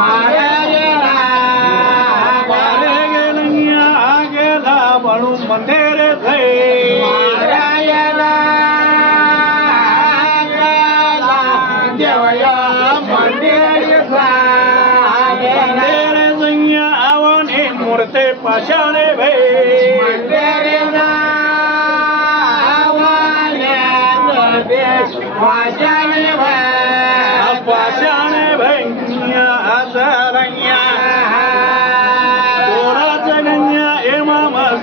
મહાયના હારેગે નંગ્યાગેલા બળું મંદરે the મહાયના આલા દેવયા મંદરે સાગે દેરે સન્યા આવોની મૂર્તે પાષાણે ભે મંદરે ના આવના બે માજા મે ભા પાષાણે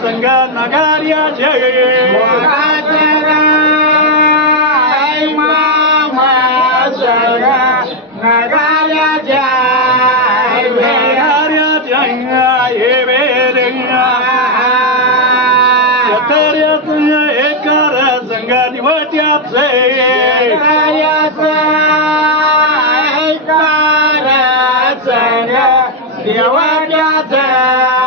संगत मगारिया जय जय जय मगारिया मगारिया जय मगारिया जय ये बेरिया तरिया तुझे एक कर संगत निवटिया जय मगारिया जय एक कर संगत निवटिया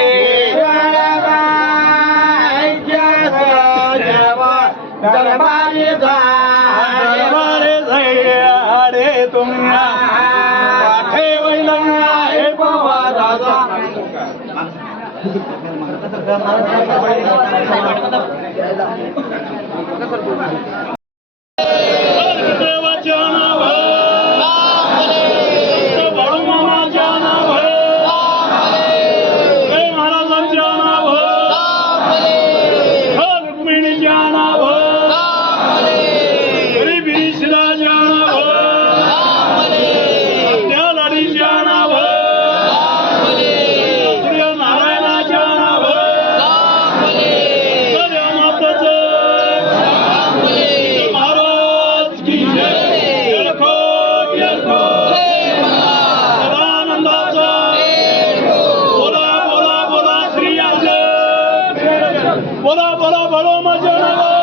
درباري جا درباري سياره تنه يا کاٹھي Bola, para, para, para, para, para. para, para.